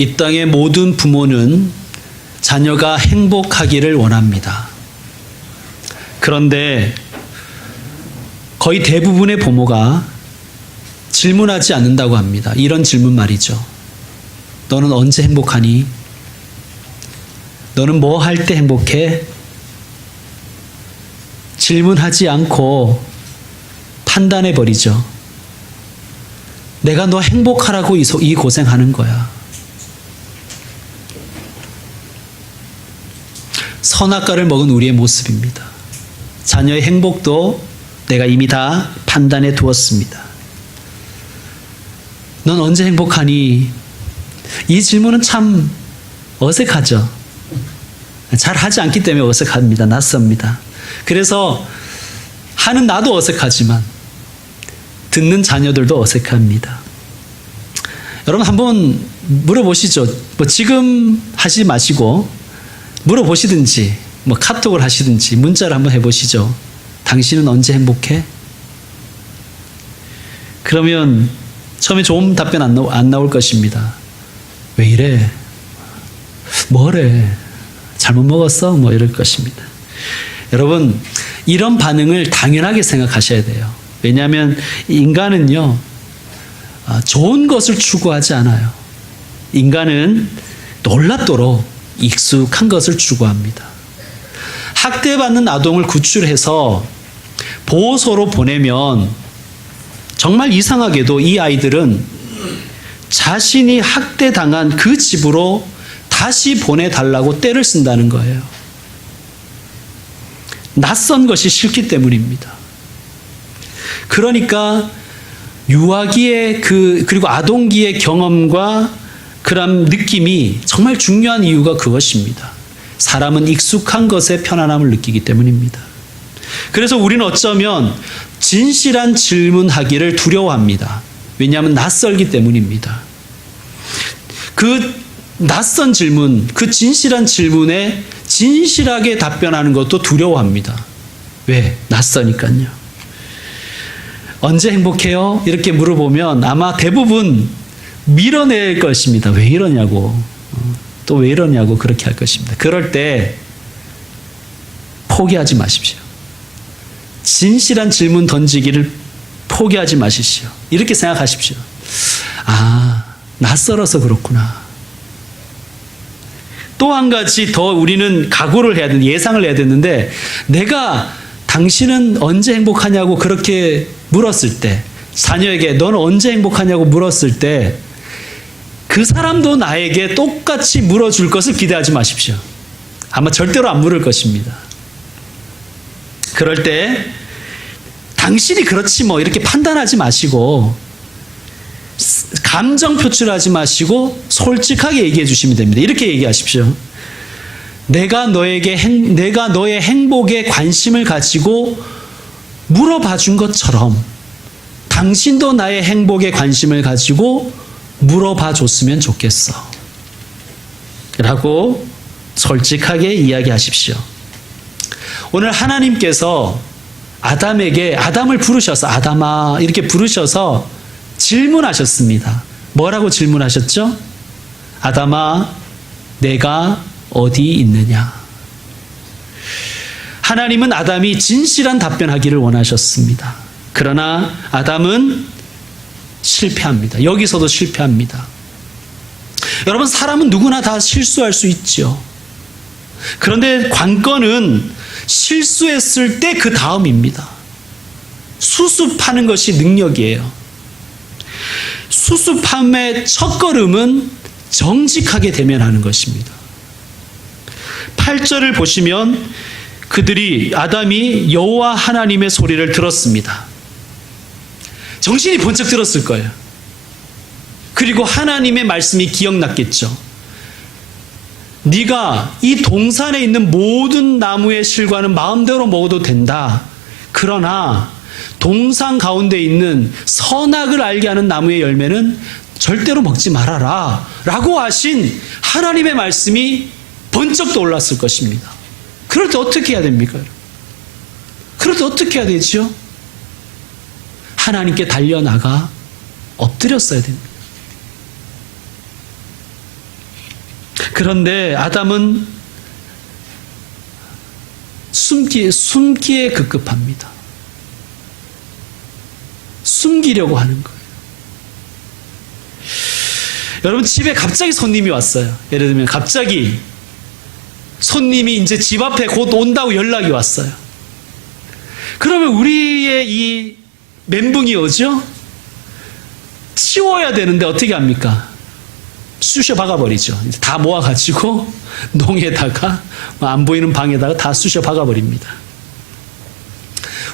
이 땅의 모든 부모는 자녀가 행복하기를 원합니다. 그런데 거의 대부분의 부모가 질문하지 않는다고 합니다. 이런 질문 말이죠. 너는 언제 행복하니? 너는 뭐 할 때 행복해? 질문하지 않고 판단해버리죠. 내가 너 행복하라고 이 고생하는 거야. 선악과를 먹은 우리의 모습입니다. 자녀의 행복도 내가 이미 다 판단해 두었습니다. 넌 언제 행복하니? 이 질문은 참 어색하죠. 잘 하지 않기 때문에 어색합니다. 낯섭니다. 그래서 하는 나도 어색하지만 듣는 자녀들도 어색합니다. 여러분 한번 물어보시죠. 뭐 지금 하시지 마시고 물어보시든지 뭐 카톡을 하시든지 문자를 한번 해보시죠. 당신은 언제 행복해? 그러면 처음에 좋은 답변 안 나올 것입니다. 왜 이래? 뭐래? 잘못 먹었어? 뭐 이럴 것입니다. 여러분 이런 반응을 당연하게 생각하셔야 돼요. 왜냐하면 인간은요 좋은 것을 추구하지 않아요. 인간은 놀랍도록 익숙한 것을 추구합니다. 학대받는 아동을 구출해서 보호소로 보내면 정말 이상하게도 이 아이들은 자신이 학대당한 그 집으로 다시 보내달라고 떼를 쓴다는 거예요. 낯선 것이 싫기 때문입니다. 그러니까 유아기의 그리고 아동기의 경험과 그런 느낌이 정말 중요한 이유가 그것입니다. 사람은 익숙한 것에 편안함을 느끼기 때문입니다. 그래서 우리는 어쩌면 진실한 질문하기를 두려워합니다. 왜냐하면 낯설기 때문입니다. 그 낯선 질문, 그 진실한 질문에 진실하게 답변하는 것도 두려워합니다. 왜? 낯서니까요. 언제 행복해요? 이렇게 물어보면 아마 대부분 밀어낼 것입니다. 왜 이러냐고. 또 왜 이러냐고 그렇게 할 것입니다. 그럴 때 포기하지 마십시오. 진실한 질문 던지기를 포기하지 마십시오. 이렇게 생각하십시오. 아, 낯설어서 그렇구나. 또 한 가지 더 우리는 각오를 해야 되는, 예상을 해야 되는데, 내가 당신은 언제 행복하냐고 그렇게 물었을 때, 자녀에게 너는 언제 행복하냐고 물었을 때, 그 사람도 나에게 똑같이 물어줄 것을 기대하지 마십시오. 아마 절대로 안 물을 것입니다. 그럴 때 당신이 그렇지 뭐 이렇게 판단하지 마시고 감정 표출하지 마시고 솔직하게 얘기해 주시면 됩니다. 이렇게 얘기하십시오. 내가 너의 행복에 관심을 가지고 물어봐 준 것처럼 당신도 나의 행복에 관심을 가지고 물어봐 줬으면 좋겠어. 라고 솔직하게 이야기하십시오. 오늘 하나님께서 아담을 부르셔서 아담아 이렇게 부르셔서 질문하셨습니다. 뭐라고 질문하셨죠? 아담아 내가 어디 있느냐? 하나님은 아담이 진실한 답변하기를 원하셨습니다. 그러나 아담은 실패합니다. 여기서도 실패합니다. 여러분 사람은 누구나 다 실수할 수 있죠. 그런데 관건은 실수했을 때 그 다음입니다. 수습하는 것이 능력이에요. 수습함의 첫걸음은 정직하게 대면하는 것입니다. 8절을 보시면 아담이 여호와 하나님의 소리를 들었습니다. 정신이 번쩍 들었을 거예요. 그리고 하나님의 말씀이 기억났겠죠. 네가 이 동산에 있는 모든 나무의 실과는 마음대로 먹어도 된다. 그러나 동산 가운데 있는 선악을 알게 하는 나무의 열매는 절대로 먹지 말아라. 라고 하신 하나님의 말씀이 번쩍 떠올랐을 것입니다. 그럴 때 어떻게 해야 됩니까? 그럴 때 어떻게 해야 되죠? 하나님께 달려나가 엎드렸어야 됩니다. 그런데 아담은 숨기에 급급합니다. 숨기려고 하는 거예요. 여러분, 집에 갑자기 손님이 왔어요. 예를 들면 갑자기 손님이 이제 집 앞에 곧 온다고 연락이 왔어요. 그러면 우리의 이 멘붕이 오죠? 치워야 되는데 어떻게 합니까? 쑤셔 박아버리죠. 다 모아가지고 농에다가 안 보이는 방에다가 다 쑤셔 박아버립니다.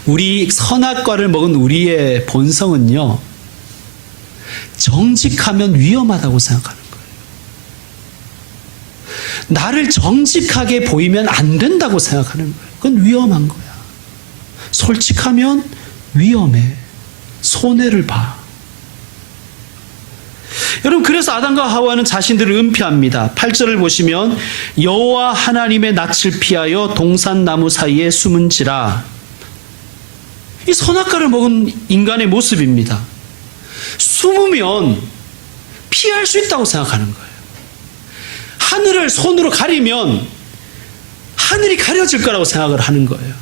우리 선악과를 먹은 우리의 본성은요, 정직하면 위험하다고 생각하는 거예요. 나를 정직하게 보이면 안 된다고 생각하는 거예요. 그건 위험한 거야. 솔직하면 위험해. 손해를 봐. 여러분, 그래서 아담과 하와는 자신들을 은폐합니다. 8절을 보시면 여호와 하나님의 낯을 피하여 동산나무 사이에 숨은지라. 이 선악과를 먹은 인간의 모습입니다. 숨으면 피할 수 있다고 생각하는 거예요. 하늘을 손으로 가리면 하늘이 가려질 거라고 생각을 하는 거예요.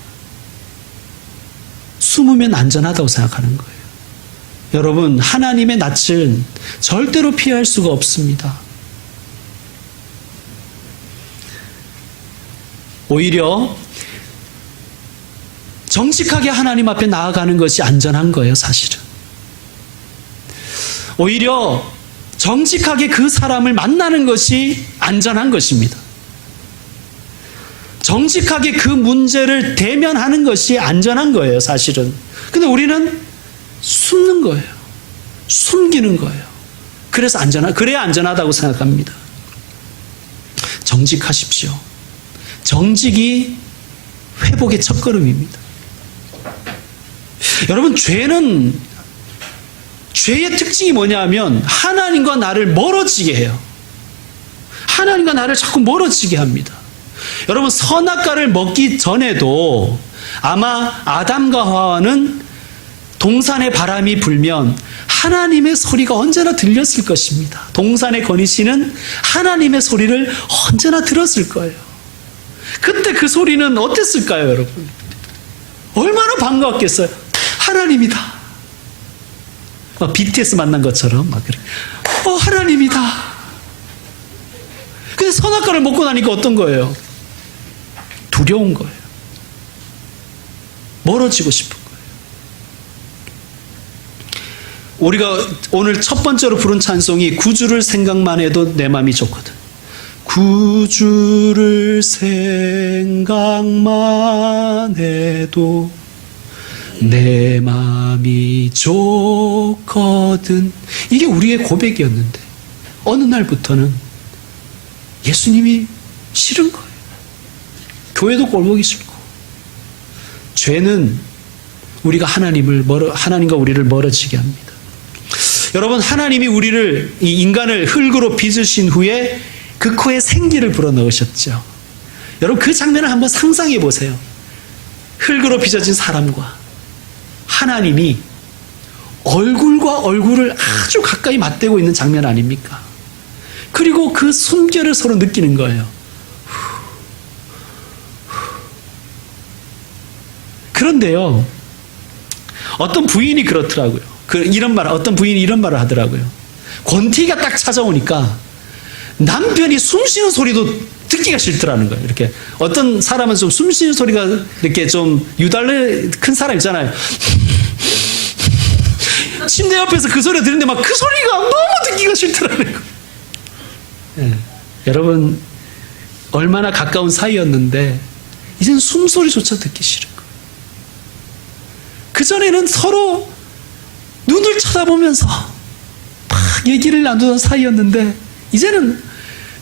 숨으면 안전하다고 생각하는 거예요. 여러분, 하나님의 낯은 절대로 피할 수가 없습니다. 오히려 정직하게 하나님 앞에 나아가는 것이 안전한 거예요, 사실은. 오히려 정직하게 그 사람을 만나는 것이 안전한 것입니다. 정직하게 그 문제를 대면하는 것이 안전한 거예요, 사실은. 근데 우리는 숨는 거예요. 숨기는 거예요. 그래야 안전하다고 생각합니다. 정직하십시오. 정직이 회복의 첫걸음입니다. 여러분, 죄의 특징이 뭐냐 하면 하나님과 나를 멀어지게 해요. 하나님과 나를 자꾸 멀어지게 합니다. 여러분, 선악과를 먹기 전에도 아마 아담과 하와는 동산의 바람이 불면 하나님의 소리가 언제나 들렸을 것입니다. 동산의 거니씨는 하나님의 소리를 언제나 들었을 거예요. 그때 그 소리는 어땠을까요, 여러분? 얼마나 반가웠겠어요. 하나님이다. 막 BTS 만난 것처럼 막 그래. 하나님이다. 근데 선악과를 먹고 나니까 어떤 거예요? 두려운 거예요. 멀어지고 싶은 거예요. 우리가 오늘 첫 번째로 부른 찬송이 구주를 생각만 해도 내 마음이 좋거든. 구주를 생각만 해도 내 마음이 좋거든. 이게 우리의 고백이었는데 어느 날부터는 예수님이 싫은 거예요. 교회도 꼴보기 싫고. 죄는 하나님과 우리를 멀어지게 합니다. 여러분, 하나님이 이 인간을 흙으로 빚으신 후에 그 코에 생기를 불어넣으셨죠. 여러분, 그 장면을 한번 상상해 보세요. 흙으로 빚어진 사람과 하나님이 얼굴과 얼굴을 아주 가까이 맞대고 있는 장면 아닙니까? 그리고 그 숨결을 서로 느끼는 거예요. 그런데요, 어떤 부인이 그렇더라고요. 어떤 부인이 이런 말을 하더라고요. 권태기가 딱 찾아오니까 남편이 숨 쉬는 소리도 듣기가 싫더라는 거예요. 이렇게 어떤 사람은 좀 숨 쉬는 소리가 이렇게 좀 유달리 큰 사람 있잖아요. 침대 옆에서 그 소리 들리는데 막 그 소리가 너무 듣기가 싫더라는 거예요. 네. 여러분, 얼마나 가까운 사이였는데 이제는 숨소리조차 듣기 싫은 거예요. 그전에는 서로 눈을 쳐다보면서 막 얘기를 나누던 사이였는데 이제는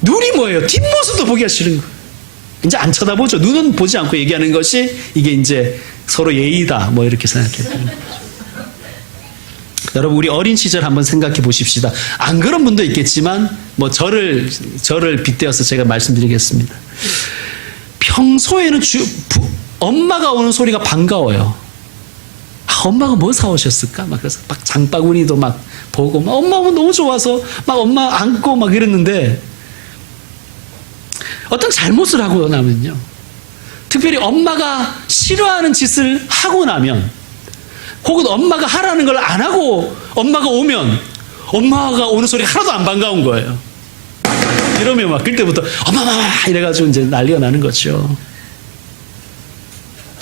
눈이 뭐예요? 뒷모습도 보기가 싫은 거예요. 이제 안 쳐다보죠. 눈은 보지 않고 얘기하는 것이 이게 이제 서로 예의다. 뭐 이렇게 생각했다는 거죠. 여러분, 우리 어린 시절 한번 생각해 보십시다. 안 그런 분도 있겠지만 뭐 저를 빗대어서 제가 말씀드리겠습니다. 평소에는 엄마가 오는 소리가 반가워요. 엄마가 뭐 사오셨을까? 막 그래서 막 장바구니도 막 보고 막 엄마가 너무 좋아서 막 엄마 안고 막 이랬는데 어떤 잘못을 하고 나면요. 특별히 엄마가 싫어하는 짓을 하고 나면, 혹은 엄마가 하라는 걸 안 하고 엄마가 오면, 엄마가 오는 소리 하나도 안 반가운 거예요. 이러면 막 그때부터 엄마 이래가지고 이제 난리가 나는 거죠.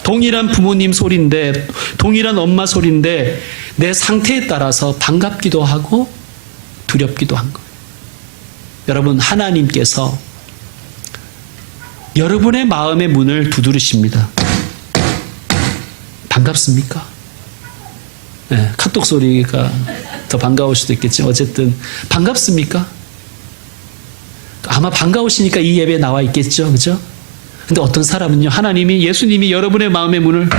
동일한 부모님 소리인데, 동일한 엄마 소리인데 내 상태에 따라서 반갑기도 하고 두렵기도 한 거예요. 여러분, 하나님께서 여러분의 마음의 문을 두드리십니다. 반갑습니까? 네, 카톡 소리가 더 반가울 수도 있겠지만 어쨌든 반갑습니까? 아마 반가우시니까 이 예배에 나와 있겠죠. 그죠? 근데 어떤 사람은요, 하나님이, 예수님이 여러분의 마음의 문을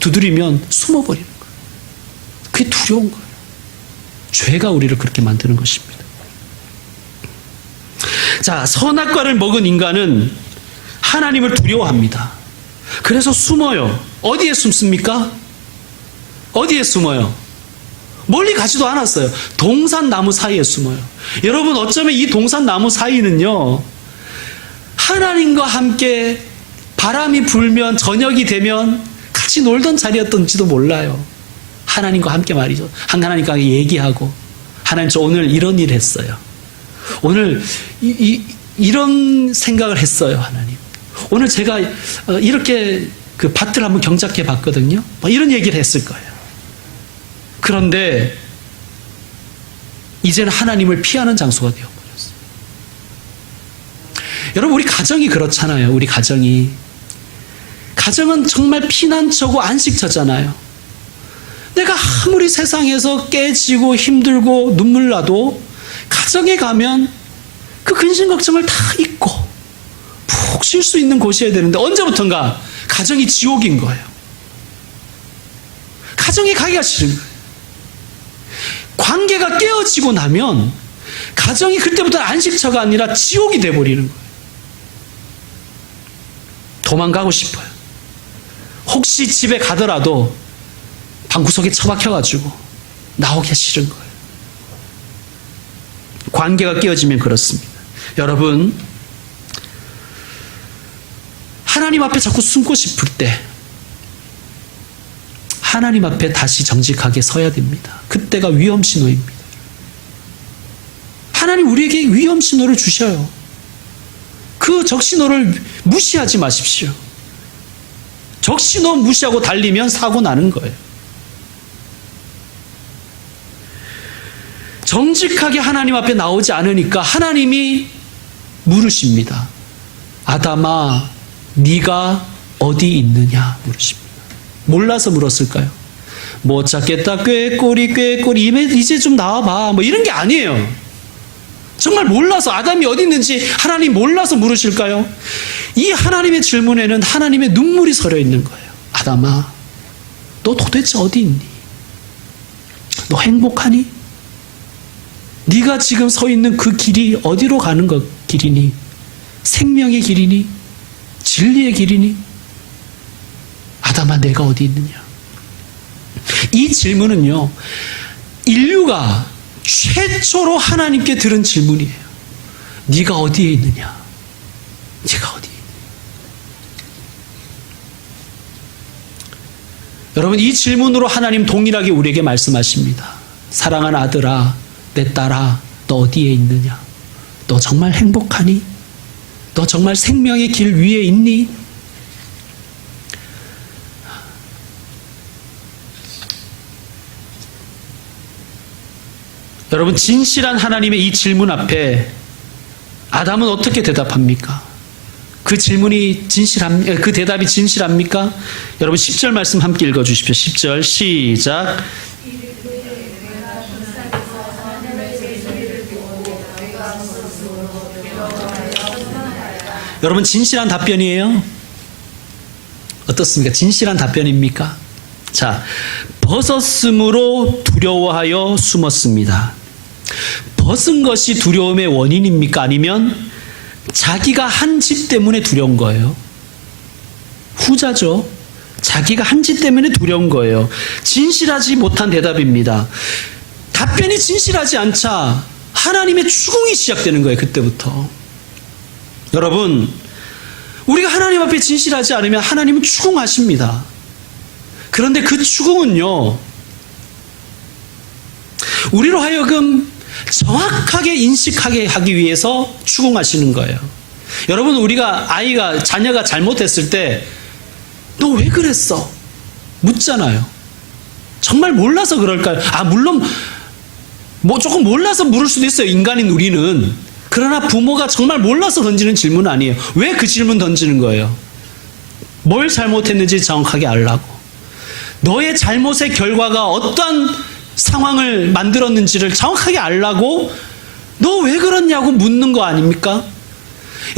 두드리면 숨어버리는 거예요. 그게 두려운 거예요. 죄가 우리를 그렇게 만드는 것입니다. 자, 선악과를 먹은 인간은 하나님을 두려워합니다. 그래서 숨어요. 어디에 숨습니까? 어디에 숨어요? 멀리 가지도 않았어요. 동산나무 사이에 숨어요. 여러분, 어쩌면 이 동산나무 사이는요, 하나님과 함께 바람이 불면, 저녁이 되면 같이 놀던 자리였던지도 몰라요. 하나님과 함께 말이죠. 하나님과 얘기하고, 하나님 저 오늘 이런 일 했어요. 오늘 이런 생각을 했어요. 하나님, 오늘 제가 이렇게 그 밭을 한번 경작해 봤거든요. 이런 얘기를 했을 거예요. 그런데 이제는 하나님을 피하는 장소가 되어버렸어요. 여러분, 우리 가정이 그렇잖아요. 우리 가정은 정말 피난처고 안식처잖아요. 내가 아무리 세상에서 깨지고 힘들고 눈물 나도 가정에 가면 그 근심 걱정을 다 잊고 푹 쉴 수 있는 곳이어야 되는데, 언제부턴가 가정이 지옥인 거예요. 가정에 가기가 싫은 거예요. 관계가 깨어지고 나면 가정이 그때부터 안식처가 아니라 지옥이 돼버리는 거예요. 도망가고 싶어요. 혹시 집에 가더라도 방구석에 처박혀가지고 나오기 싫은 거예요. 관계가 깨어지면 그렇습니다. 여러분, 하나님 앞에 자꾸 숨고 싶을 때 하나님 앞에 다시 정직하게 서야 됩니다. 그때가 위험신호입니다. 하나님 우리에게 위험신호를 주셔요. 그 적신호를 무시하지 마십시오. 적신호 무시하고 달리면 사고 나는 거예요. 정직하게 하나님 앞에 나오지 않으니까 하나님이 물으십니다. 아담아, 네가 어디 있느냐 물으십니다. 몰라서 물었을까요? 못 찾겠다, 꾀꼬리 이제 좀 나와봐, 뭐 이런 게 아니에요. 정말 몰라서, 아담이 어디 있는지 하나님 몰라서 물으실까요? 이 하나님의 질문에는 하나님의 눈물이 서려 있는 거예요. 아담아, 너 도대체 어디 있니? 너 행복하니? 네가 지금 서 있는 그 길이 어디로 가는 길이니? 생명의 길이니? 진리의 길이니? 아담아, 내가 어디 있느냐? 이 질문은요, 인류가 최초로 하나님께 들은 질문이에요. 네가 어디에 있느냐? 네가 어디에 있느냐? 여러분, 이 질문으로 하나님 동일하게 우리에게 말씀하십니다. 사랑하는 아들아, 내 딸아, 너 어디에 있느냐? 너 정말 행복하니? 너 정말 생명의 길 위에 있니? 여러분, 진실한 하나님의 이 질문 앞에 아담은 어떻게 대답합니까? 그 질문이 그 대답이 진실합니까? 여러분, 10절 말씀 함께 읽어주십시오. 10절 시작. 여러분, 진실한 답변이에요? 어떻습니까? 진실한 답변입니까? 자, 벗었으므로 두려워하여 숨었습니다. 벗은 것이 두려움의 원인입니까? 아니면 자기가 한 짓 때문에 두려운 거예요? 후자죠. 자기가 한 짓 때문에 두려운 거예요. 진실하지 못한 대답입니다. 답변이 진실하지 않자 하나님의 추궁이 시작되는 거예요. 그때부터. 여러분, 우리가 하나님 앞에 진실하지 않으면 하나님은 추궁하십니다. 그런데 그 추궁은요, 우리로 하여금 정확하게 인식하게 하기 위해서 추궁하시는 거예요. 여러분, 우리가 자녀가 잘못했을 때 너 왜 그랬어? 묻잖아요. 정말 몰라서 그럴까요? 물론 조금 몰라서 물을 수도 있어요. 인간인 우리는. 그러나 부모가 정말 몰라서 던지는 질문은 아니에요. 왜 그 질문 던지는 거예요? 뭘 잘못했는지 정확하게 알라고. 너의 잘못의 결과가 어떠한 상황을 만들었는지를 정확하게 알라고 너 왜 그러냐고 묻는 거 아닙니까?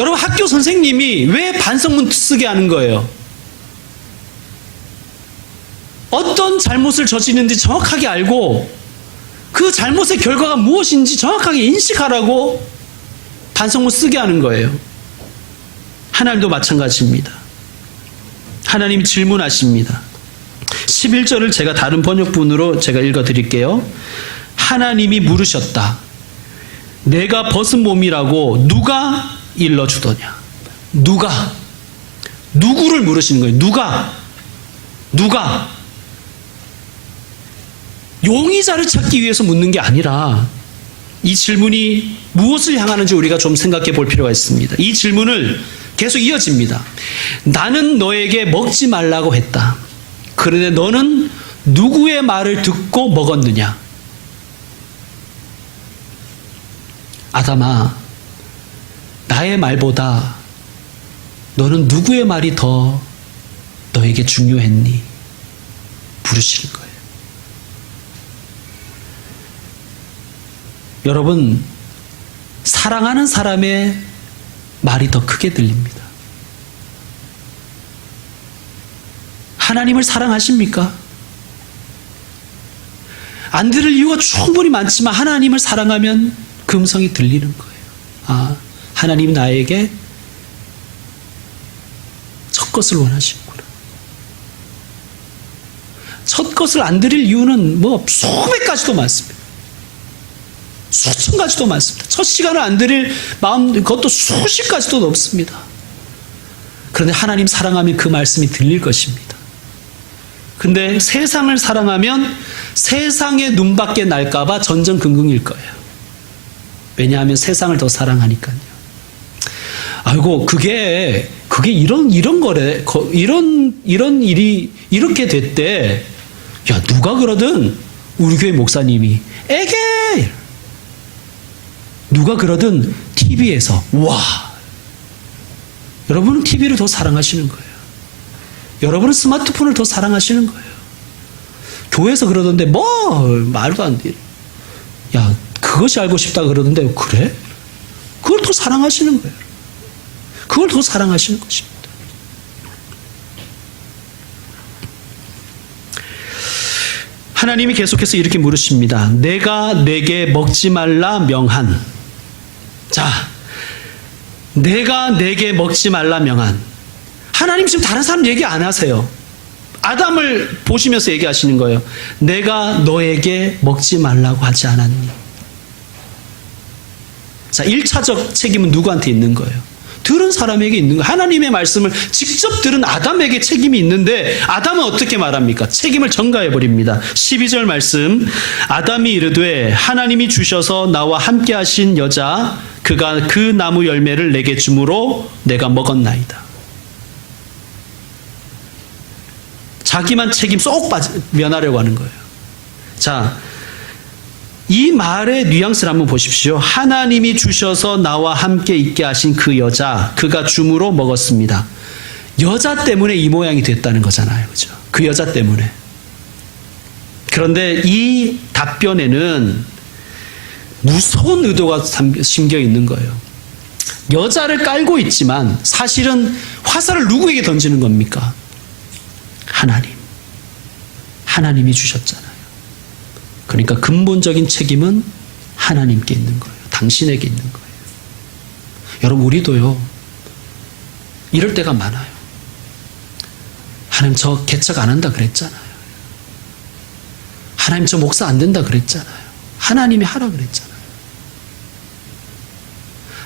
여러분, 학교 선생님이 왜 반성문 쓰게 하는 거예요? 어떤 잘못을 저지르는지 정확하게 알고 그 잘못의 결과가 무엇인지 정확하게 인식하라고 반성문 쓰게 하는 거예요. 하나님도 마찬가지입니다. 하나님이 질문하십니다. 11절을 제가 다른 번역본으로 제가 읽어드릴게요. 하나님이 물으셨다. 내가 벗은 몸이라고 누가 일러주더냐? 누구를 물으시는 거예요? 누가? 용의자를 찾기 위해서 묻는 게 아니라 이 질문이 무엇을 향하는지 우리가 좀 생각해 볼 필요가 있습니다. 이 질문을 계속 이어집니다. 나는 너에게 먹지 말라고 했다. 그런데 너는 누구의 말을 듣고 먹었느냐? 아담아, 나의 말보다 너는 누구의 말이 더 너에게 중요했니? 부르시는 거예요. 여러분, 사랑하는 사람의 말이 더 크게 들립니다. 하나님을 사랑하십니까? 안 들을 이유가 충분히 많지만 하나님을 사랑하면 그 음성이 들리는 거예요. 하나님 나에게 첫 것을 원하시는구나. 첫 것을 안 드릴 이유는 수백 가지도 많습니다. 수천 가지도 많습니다. 첫 시간을 안 드릴 마음, 그것도 수십 가지도 넘습니다. 그런데 하나님 사랑하면 그 말씀이 들릴 것입니다. 근데 세상을 사랑하면 세상의 눈밖에 날까봐 전전긍긍일 거예요. 왜냐하면 세상을 더 사랑하니까요. 아이고, 그게 이런 거래. 이런 일이 이렇게 됐대. 야, 누가 그러든 우리 교회 목사님이 에게 누가 그러든 TV에서 여러분은 TV를 더 사랑하시는 거예요. 여러분은 스마트폰을 더 사랑하시는 거예요. 교회에서 그러던데 말도 안 돼. 야, 그것이 알고 싶다 그러던데 그래? 그걸 더 사랑하시는 거예요. 그걸 더 사랑하시는 것입니다. 하나님이 계속해서 이렇게 물으십니다. 내가 내게 먹지 말라 명한. 자, 내가 내게 먹지 말라 명한. 하나님 지금 다른 사람 얘기 안 하세요. 아담을 보시면서 얘기하시는 거예요. 내가 너에게 먹지 말라고 하지 않았니? 자, 1차적 책임은 누구한테 있는 거예요? 들은 사람에게 있는 거예요. 하나님의 말씀을 직접 들은 아담에게 책임이 있는데 아담은 어떻게 말합니까? 책임을 전가해버립니다. 12절 말씀. 아담이 이르되 하나님이 주셔서 나와 함께 하신 여자 그가 그 나무 열매를 내게 주므로 내가 먹었나이다. 자기만 책임 쏙 면하려고 하는 거예요. 자, 이 말의 뉘앙스를 한번 보십시오. 하나님이 주셔서 나와 함께 있게 하신 그 여자, 그가 줌으로 먹었습니다. 여자 때문에 이 모양이 됐다는 거잖아요. 그죠? 그 여자 때문에. 그런데 이 답변에는 무서운 의도가 심겨 있는 거예요. 여자를 깔고 있지만 사실은 화살을 누구에게 던지는 겁니까? 하나님이 주셨잖아요. 그러니까 근본적인 책임은 하나님께 있는 거예요. 당신에게 있는 거예요. 여러분, 우리도요, 이럴 때가 많아요. 하나님 저 개척 안 한다 그랬잖아요. 하나님 저 목사 안 된다 그랬잖아요. 하나님이 하라 그랬잖아요.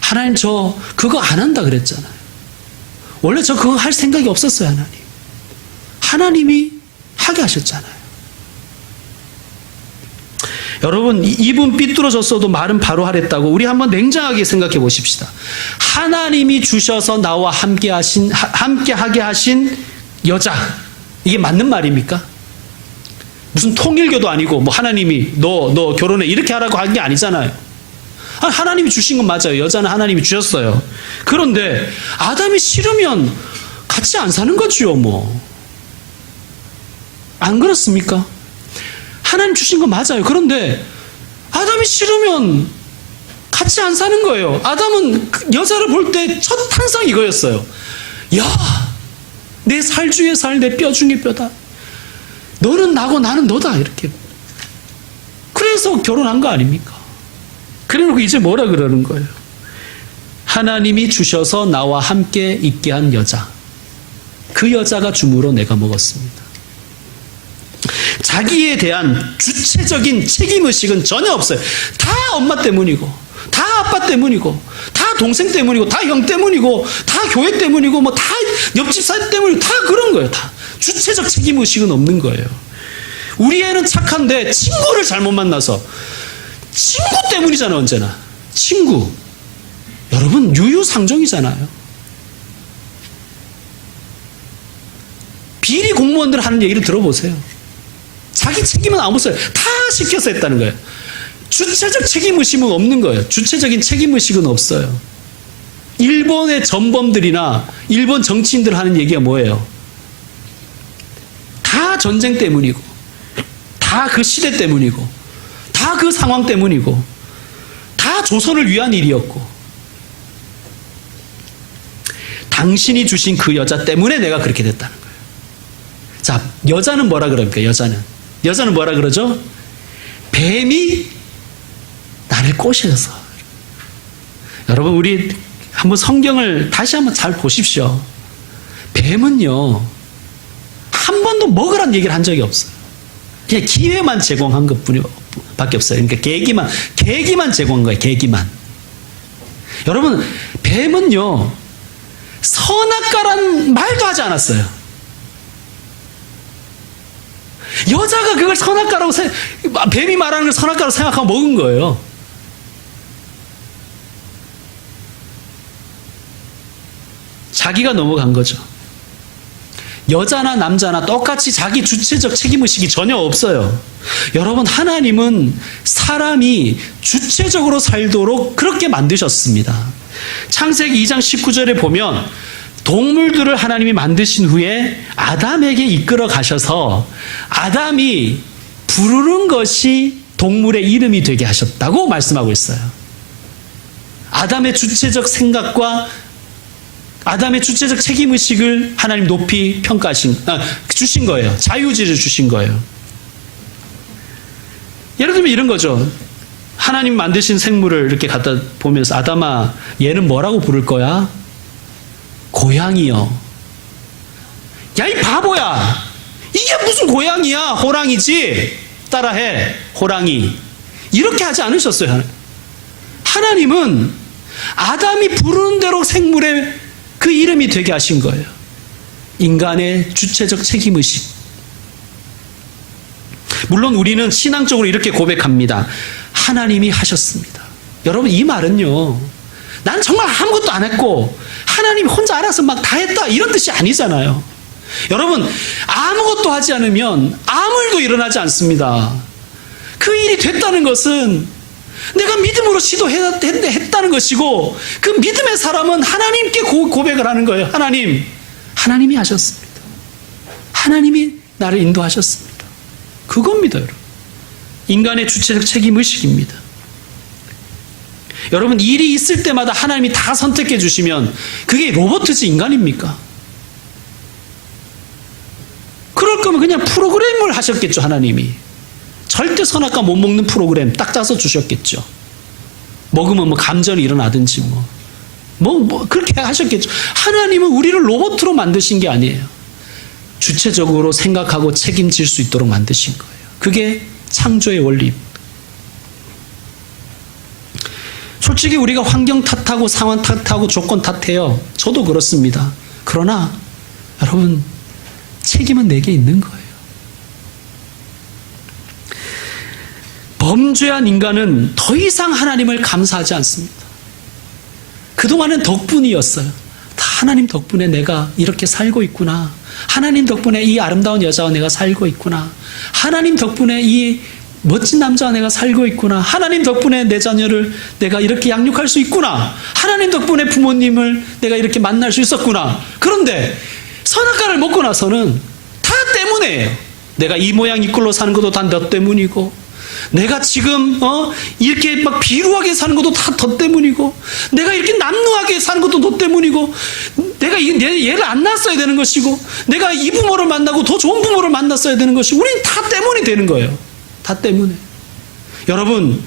하나님 저 그거 안 한다 그랬잖아요. 원래 저 그거 할 생각이 없었어요, 하나님. 하나님이 하게 하셨잖아요. 여러분, 입은 삐뚤어졌어도 말은 바로 하랬다고 우리 한번 냉정하게 생각해 보십시다. 하나님이 주셔서 나와 함께 하게 하신 여자, 이게 맞는 말입니까? 무슨 통일교도 아니고 뭐 하나님이 너 결혼해 이렇게 하라고 한 게 아니잖아요. 하나님이 주신 건 맞아요. 여자는 하나님이 주셨어요. 그런데 아담이 싫으면 같이 안 사는 거지요, 뭐. 안 그렇습니까? 하나님 주신 거 맞아요. 그런데 아담이 싫으면 같이 안 사는 거예요. 아담은 여자를 볼 때 첫 탄성 이거였어요. 야, 내 살 중에 살, 내 뼈 중에 뼈다. 너는 나고 나는 너다. 이렇게. 그래서 결혼한 거 아닙니까? 그래놓고 이제 뭐라 그러는 거예요? 하나님이 주셔서 나와 함께 있게 한 여자. 그 여자가 주므로 내가 먹었습니다. 자기에 대한 주체적인 책임의식은 전혀 없어요. 다 엄마 때문이고, 다 아빠 때문이고, 다 동생 때문이고, 다 형 때문이고, 다 교회 때문이고, 뭐 다 옆집 사람 때문이고, 다 그런 거예요. 다 주체적 책임의식은 없는 거예요. 우리 애는 착한데 친구를 잘못 만나서, 친구 때문이잖아요, 언제나. 친구. 여러분, 유유상종이잖아요. 비리 공무원들 하는 얘기를 들어보세요. 자기 책임은 안 없어요. 다 시켜서 했다는 거예요. 주체적 책임의식은 없는 거예요. 주체적인 책임의식은 없어요. 일본의 전범들이나 일본 정치인들 하는 얘기가 뭐예요? 다 전쟁 때문이고, 다 그 시대 때문이고, 다 그 상황 때문이고, 다 조선을 위한 일이었고, 당신이 주신 그 여자 때문에 내가 그렇게 됐다는 거예요. 자, 여자는 뭐라 그럽니까? 여자는 뭐라 그러죠? 뱀이 나를 꼬셔서. 여러분, 우리 한번 성경을 다시 한번 잘 보십시오. 뱀은요, 한 번도 먹으란 얘기를 한 적이 없어요. 그냥 기회만 제공한 것 밖에 없어요. 그러니까 계기만 제공한 거예요. 계기만. 여러분, 뱀은요, 선악과란 말도 하지 않았어요. 여자가 그걸 선악과라고 뱀이 말하는 걸 선악과라고 생각하고 먹은 거예요. 자기가 넘어간 거죠. 여자나 남자나 똑같이 자기 주체적 책임의식이 전혀 없어요. 여러분, 하나님은 사람이 주체적으로 살도록 그렇게 만드셨습니다. 창세기 2장 19절에 보면 동물들을 하나님이 만드신 후에 아담에게 이끌어 가셔서 아담이 부르는 것이 동물의 이름이 되게 하셨다고 말씀하고 있어요. 아담의 주체적 생각과 아담의 주체적 책임의식을 하나님 높이 주신 거예요. 자유지를 주신 거예요. 예를 들면 이런 거죠. 하나님 만드신 생물을 이렇게 갖다 보면서 아담아, 얘는 뭐라고 부를 거야? 고양이요. 야, 이 바보야. 이게 무슨 고양이야? 호랑이지. 따라해. 호랑이. 이렇게 하지 않으셨어요. 하나님은 아담이 부르는 대로 생물의 그 이름이 되게 하신 거예요. 인간의 주체적 책임의식. 물론 우리는 신앙적으로 이렇게 고백합니다. 하나님이 하셨습니다. 여러분, 이 말은요, 난 정말 아무것도 안 했고 하나님이 혼자 알아서 막 다 했다, 이런 뜻이 아니잖아요. 여러분, 아무것도 하지 않으면 아무 일도 일어나지 않습니다. 그 일이 됐다는 것은 내가 믿음으로 시도했다는 것이고, 그 믿음의 사람은 하나님께 고백을 하는 거예요. 하나님이 하셨습니다. 하나님이 나를 인도하셨습니다. 그겁니다, 여러분. 인간의 주체적 책임의식입니다. 여러분, 일이 있을 때마다 하나님이 다 선택해 주시면 그게 로봇이지 인간입니까? 그럴 거면 그냥 프로그램을 하셨겠죠, 하나님이. 절대 선악과 못 먹는 프로그램 딱 짜서 주셨겠죠. 먹으면 뭐 감전이 일어나든지 그렇게 하셨겠죠. 하나님은 우리를 로봇으로 만드신 게 아니에요. 주체적으로 생각하고 책임질 수 있도록 만드신 거예요. 그게 창조의 원리입니다. 솔직히 우리가 환경 탓하고 상황 탓하고 조건 탓해요. 저도 그렇습니다. 그러나 여러분, 책임은 내게 있는 거예요. 범죄한 인간은 더 이상 하나님을 감사하지 않습니다. 그동안은 덕분이었어요. 다 하나님 덕분에 내가 이렇게 살고 있구나. 하나님 덕분에 이 아름다운 여자와 내가 살고 있구나. 하나님 덕분에 이 멋진 남자와 내가 살고 있구나. 하나님 덕분에 내 자녀를 내가 이렇게 양육할 수 있구나. 하나님 덕분에 부모님을 내가 이렇게 만날 수 있었구나. 그런데 선악과를 먹고 나서는 다 때문에요. 내가 이 모양 이 꼴로 사는 것도 다 너 때문이고, 내가 지금 이렇게 막 비루하게 사는 것도 다 너 때문이고, 내가 이렇게 남루하게 사는 것도 너 때문이고, 내가 얘를 안 낳았어야 되는 것이고, 내가 이 부모를 만나고 더 좋은 부모를 만났어야 되는 것이고, 우린 다 때문이 되는 거예요. 다 때문에. 여러분,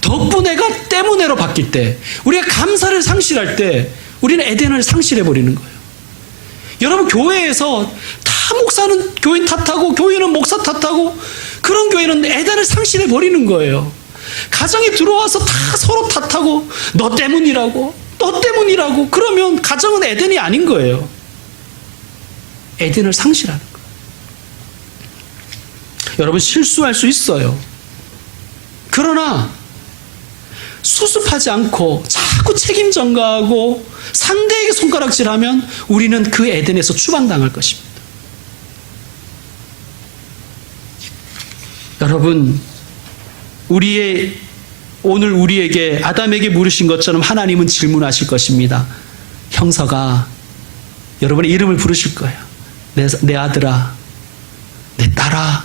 덕분에가 때문에로 바뀔 때, 우리가 감사를 상실할 때 우리는 에덴을 상실해 버리는 거예요. 여러분, 교회에서 다 목사는 교인 탓하고 교인은 목사 탓하고, 그런 교회는 에덴을 상실해 버리는 거예요. 가정에 들어와서 다 서로 탓하고 너 때문이라고, 너 때문이라고, 그러면 가정은 에덴이 아닌 거예요. 에덴을 상실하는 거예요. 여러분, 실수할 수 있어요. 그러나 수습하지 않고 자꾸 책임 전가하고 상대에게 손가락질하면 우리는 그 에덴에서 추방당할 것입니다. 여러분, 오늘 우리에게 아담에게 물으신 것처럼 하나님은 질문하실 것입니다. 형사가 여러분의 이름을 부르실 거예요. 내 아들아, 내 딸아,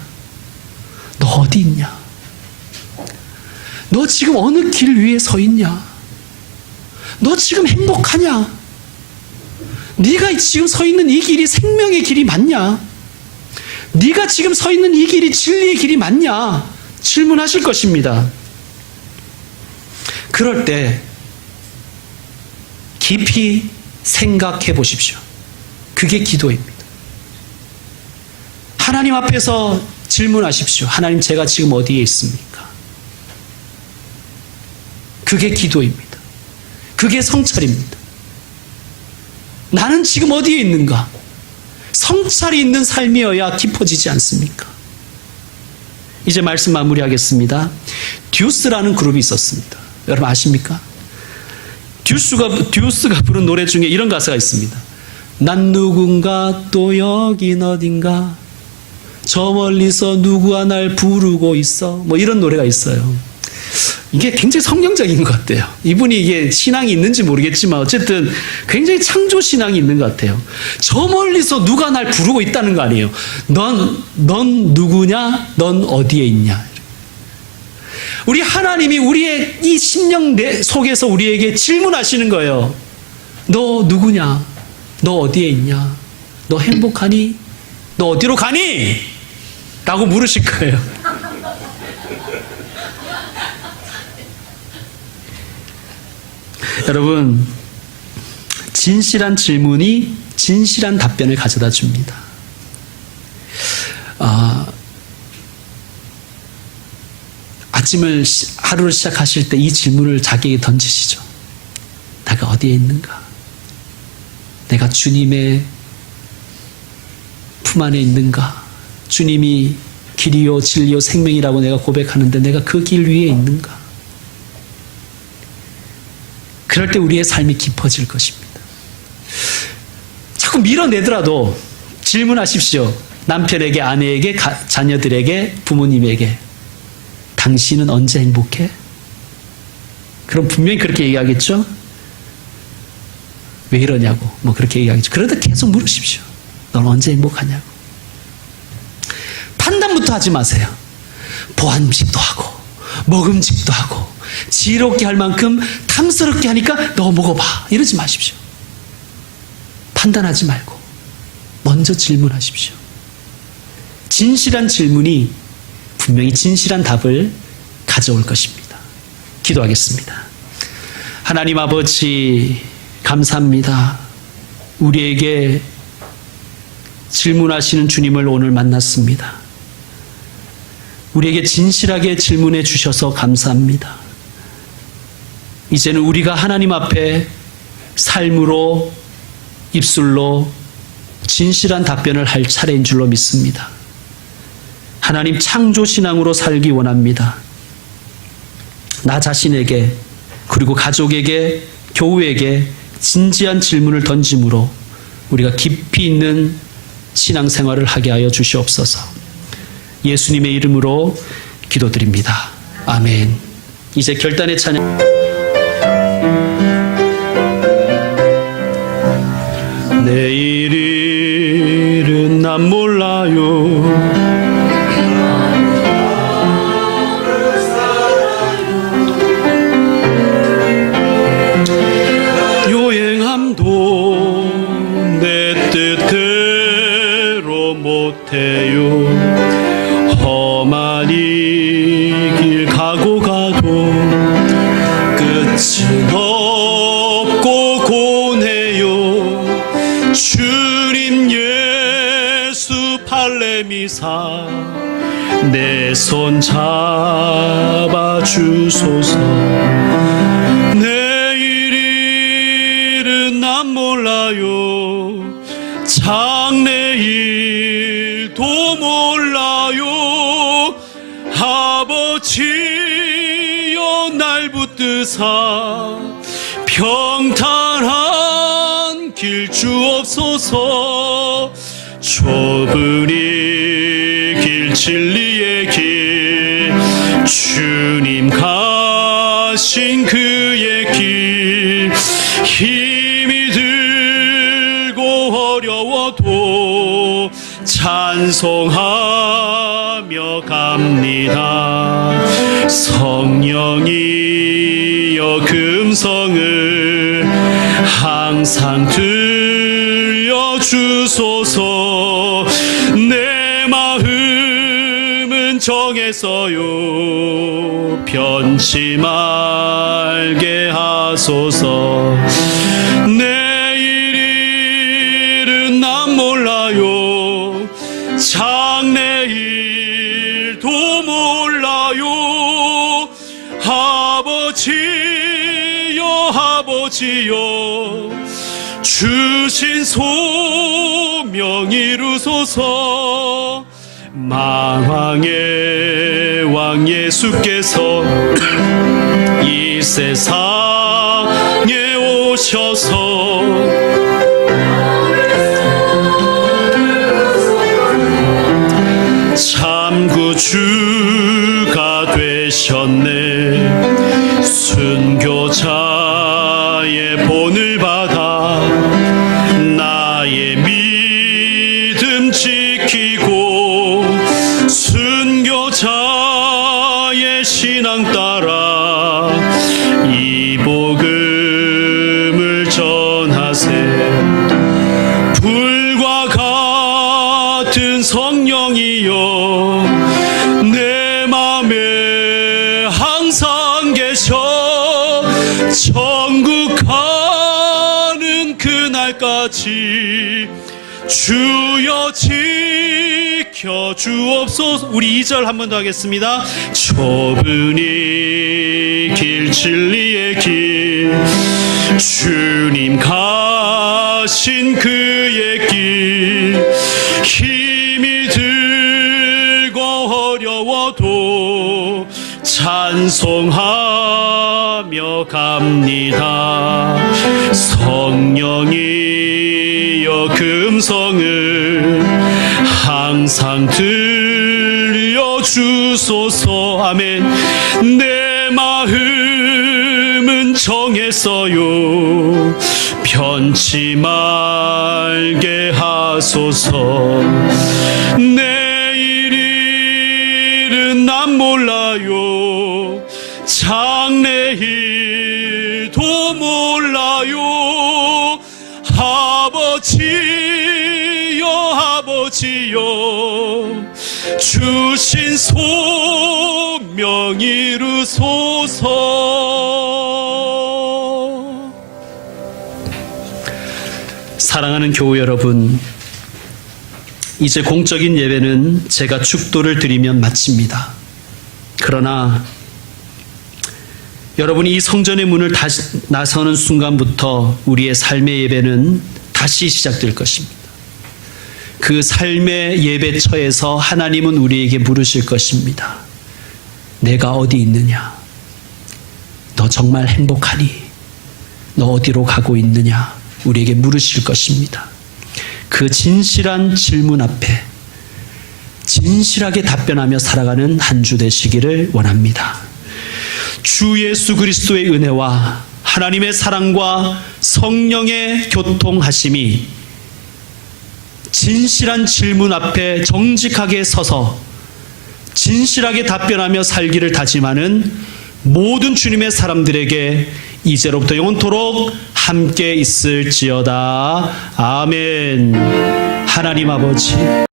너 어디 있냐? 너 지금 어느 길 위에 서 있냐? 너 지금 행복하냐? 네가 지금 서 있는 이 길이 생명의 길이 맞냐? 네가 지금 서 있는 이 길이 진리의 길이 맞냐? 질문하실 것입니다. 그럴 때 깊이 생각해 보십시오. 그게 기도입니다. 하나님 앞에서 질문하십시오. 하나님, 제가 지금 어디에 있습니까? 그게 기도입니다. 그게 성찰입니다. 나는 지금 어디에 있는가? 성찰이 있는 삶이어야 깊어지지 않습니까? 이제 말씀 마무리하겠습니다. 듀스라는 그룹이 있었습니다. 여러분 아십니까? 듀스가 부른 노래 중에 이런 가사가 있습니다. 난 누군가, 또 여긴 어딘가, 저 멀리서 누구와 날 부르고 있어. 뭐 이런 노래가 있어요. 이게 굉장히 성경적인 것 같아요. 이분이 이게 신앙이 있는지 모르겠지만 어쨌든 굉장히 창조 신앙이 있는 것 같아요. 저 멀리서 누가 날 부르고 있다는 거 아니에요. 넌 누구냐? 넌 어디에 있냐? 우리 하나님이 우리의 이 심령 속에서 우리에게 질문하시는 거예요. 너 누구냐? 너 어디에 있냐? 너 행복하니? 너 어디로 가니? 라고 물으실 거예요. 여러분, 진실한 질문이 진실한 답변을 가져다 줍니다. 하루를 시작하실 때 이 질문을 자기에게 던지시죠. 내가 어디에 있는가? 내가 주님의 품 안에 있는가? 주님이 길이요 진리요 생명이라고 내가 고백하는데 내가 그 길 위에 있는가? 그럴 때 우리의 삶이 깊어질 것입니다. 자꾸 밀어내더라도 질문하십시오. 남편에게, 아내에게, 자녀들에게, 부모님에게. 당신은 언제 행복해? 그럼 분명히 그렇게 얘기하겠죠? 왜 이러냐고 뭐 그렇게 얘기하겠죠. 그러다 계속 물으십시오. 넌 언제 행복하냐고. 판단부터 하지 마세요. 보안식도 하고 먹음직도 하고 지혜롭게 할 만큼 탐스럽게 하니까 너 먹어봐 이러지 마십시오. 판단하지 말고 먼저 질문하십시오. 진실한 질문이 분명히 진실한 답을 가져올 것입니다. 기도하겠습니다. 하나님 아버지, 감사합니다. 우리에게 질문하시는 주님을 오늘 만났습니다. 우리에게 진실하게 질문해 주셔서 감사합니다. 이제는 우리가 하나님 앞에 삶으로, 입술로 진실한 답변을 할 차례인 줄로 믿습니다. 하나님 창조신앙으로 살기 원합니다. 나 자신에게, 그리고 가족에게, 교우에게 진지한 질문을 던짐으로 우리가 깊이 있는 신앙생활을 하게 하여 주시옵소서. 예수님의 이름으로 기도드립니다. 아멘. 이제 결단의 찬양. 내일은 난 몰라요. 요행함도 내 뜻대로 못해요. 험한 이 길 가고 가도 끝은 없고 고뇌요. 주님 예수 팔레미사 내 손 잡아 주소서. 내일은 난 몰라요. 장래일도 몰라요. 아버지여 날 붙드사 평탄한 길 주옵소서. 좁은 이 길 진리의 길 주님 가신 그의 길 힘이 들고 어려워도 찬송하며 갑니다. 성령이여 금성을 항상 들려주소서. 내 마음은 정했어요. 변치 말게 하소서. 내일은 난 몰라요. 장래일도 몰라요. 아버지여 주신 소명 이루소서. 만왕의 왕 예수께서 이 세상에 오셔서 참 구주가 되셨네. 순교자의 본을 받아 나의 믿음 지키고 순교자의 신앙 따라 이 복음을 전하세. 불과 같은 성령이여 내 맘에 항상 계셔. 천국 가는 그날까지 주여 지켜주옵소서. 우리 2절 한 번 더 하겠습니다. 좁은 이 길 진리의 길 주님 가신 그의 길 힘이 들고 어려워도 찬송하며 갑니다. 성령이여 금성을 항상 들려주소서. 아멘. 내 마음은 정했어요. 변치 말게 하소서. 내일은 난 몰라요. 장래일도 몰라요. 아버지여 주신 소명 이루소서. 사랑하는 교우 여러분, 이제 공적인 예배는 제가 축도를 드리면 마칩니다. 그러나 여러분이 이 성전의 문을 다시 나서는 순간부터 우리의 삶의 예배는 다시 시작될 것입니다. 그 삶의 예배처에서 하나님은 우리에게 물으실 것입니다. 내가 어디 있느냐? 너 정말 행복하니? 너 어디로 가고 있느냐? 우리에게 물으실 것입니다. 그 진실한 질문 앞에 진실하게 답변하며 살아가는 한 주 되시기를 원합니다. 주 예수 그리스도의 은혜와 하나님의 사랑과 성령의 교통하심이 진실한 질문 앞에 정직하게 서서 진실하게 답변하며 살기를 다짐하는 모든 주님의 사람들에게 이제로부터 영원토록 함께 있을지어다. 아멘. 하나님 아버지,